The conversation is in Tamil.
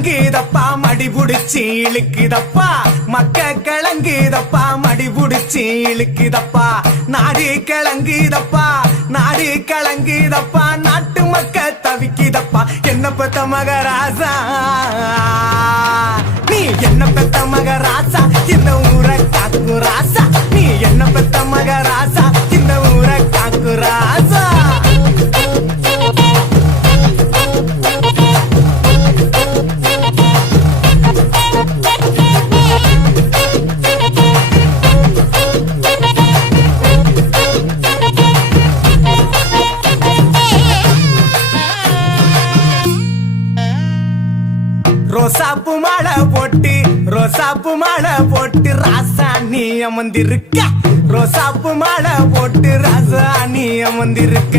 கிளங்குதப்பா மடி புடிச்சி இழுக்குதப்பா மக்க கிளங்குதப்பா மடி புடிச்சி இழுக்குதப்பா நாடி கிளங்குதப்பா நாடி கிளங்குதப்பா நாட்டு மக்க தவிக்குதப்பா என்ன பெத்த மகராசா நீ என்ன பெத்த மகராசா இந்த ஊரை காக்கு ராசா நீ என்ன பெத்த மகராசா இந்த ஊரை காக்கு ராசா ரோசாப்பு மாலை போட்டு ராசா நீ அமர்ந்திருக்க ரோசாப்பு மாலை போட்டு ராசா நீ அமர்ந்திருக்க